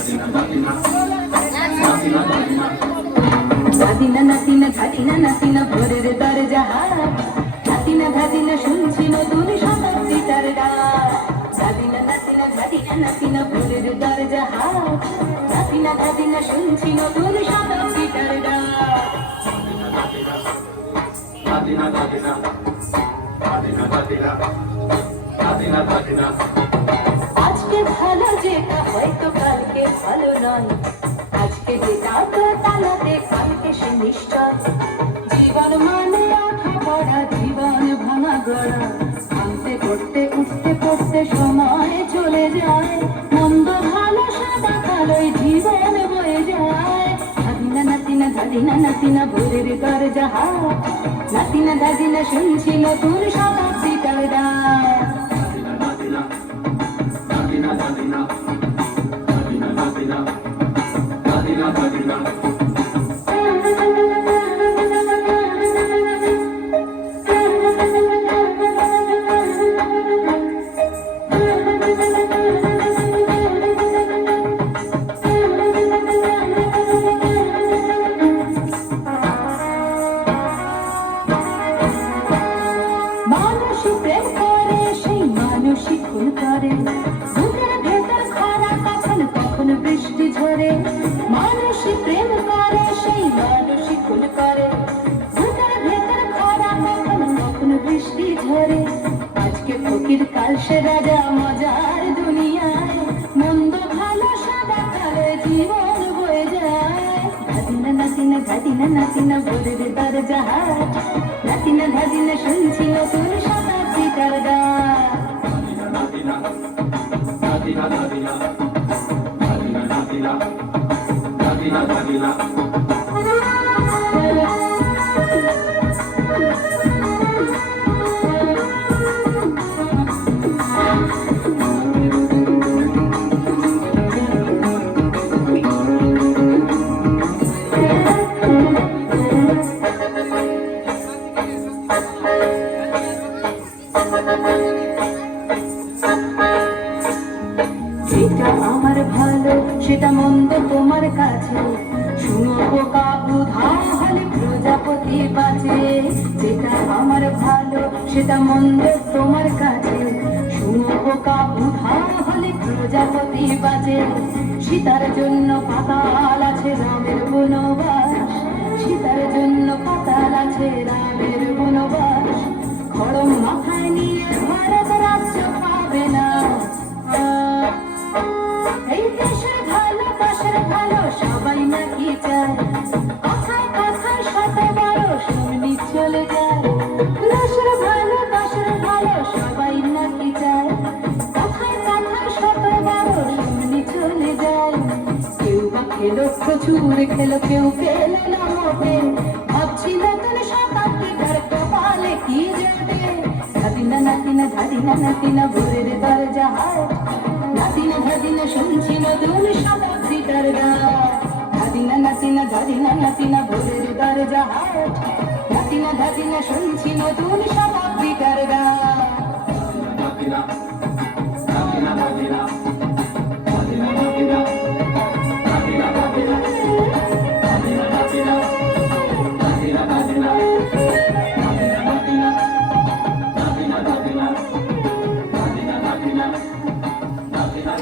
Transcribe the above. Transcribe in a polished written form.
ধাদিনা নাতিনা ধাদিনা নাতিনা ভোরের দরজা হাত, ধাদিনা ধাদিনা শুনছি নতুন শতাব্দীটার ডাক। ধাদিনা নাতিনা ধাদিনা নাতিনা ভোরের দরজা হাত, ধাদিনা ধাদিনা শুনছি নতুন শতাব্দীটার ডাক। ধাদিনা ধাদিনা ধাদিনা ধাদিনা ধাদিনা ধাদিনা। আজকে ভালো যেটা হয়তো কালকে ভালো নয়, আজকে যেটা তো তালাতে কালকে সে নিশ্চয়। জীবন মানে আঠা পড়া, জীবন ভাঙা গড়া, ভাঙতে করতে উঠতে পড়তে সময় চলে যায়। মন্দ ভালো সাদা কালোই জীবন বয়ে যায়। ধাদিনা নাতিনা ধাদিনা নাতিনা ভোরের দরজা হাত, নাতিনা ধাদিনা শুনছি নতুন শতাব্দীটার ডাক। Dadina, dadina, dadina, dadina, dadina, dadina. মানুষই প্রেম করে, সেই মানুষই খুন করে, বুকের ভেতর খরা কখন কখন বৃষ্টি ঝরে। মানুষই প্রেম করে, সেই মানুষই খুন করে, বুকের ভেতর খরা কখন কখন বৃষ্টি ঝরে। আজকে ফকির কাল সে রাজা মজার দুনিয়ায়, মন্দ ভালো সাদা কালো জীবন বয়ে যায়। ধাদিনা নাতিনা ধাদিনা নাতিনা ভোরের দরজা হাত, নাতিনা ধাদিনা শুনছি নতুন শতাব্দীটার ডাক। Dadina, dadina, dadina, dadina, dadina, dadina, dadina, dadina. যেটা আমার ভালো সেটা মন্দ তোমার কাছে, শুনো বোকা উধাও হলে প্রজাপতি বাঁচে। যেটা আমার ভালো সেটা মন্দ তোমার কাছে, শুনো বোকা উধাও হলে প্রজাপতি বাঁচে। সীতার জন্য পাতাল আছে রামের বনবাস, সীতার জন্য পাতাল আছে রামের বনবাস। খড়ম মাথায় নিয়ে ভারত রাজ্য পাবে না। এই দেশের ভালো পাশের ভালো সবাই নাকি চায়, কথায় কথায় শত বড় শুনি চলে যায়। দেশের ভালো পাশের ভালো সবাই নাকি চায়, কথায় কথায় শত বড় শুনি চলে যায়। কেউ বা খেলো প্রচুর খেলো, কেউ পেলো না মোটে, ভাবছি নতুন শতাব্দীটার কপালে কি জোটে। ধাদিনা নাতিনা ধাদিনা নাতিনা ভোরের দরজা হাত, নাতিনা ধাদিনা শুনছি নতুন শতাব্দীটার ডাক। ধাদিনা নাতিনা ধাদিনা নাতিনা ভোরের দরজা হাট, নাতিনা ধাদিনা শুনছি নতুন শতাব্দীটার ডাক।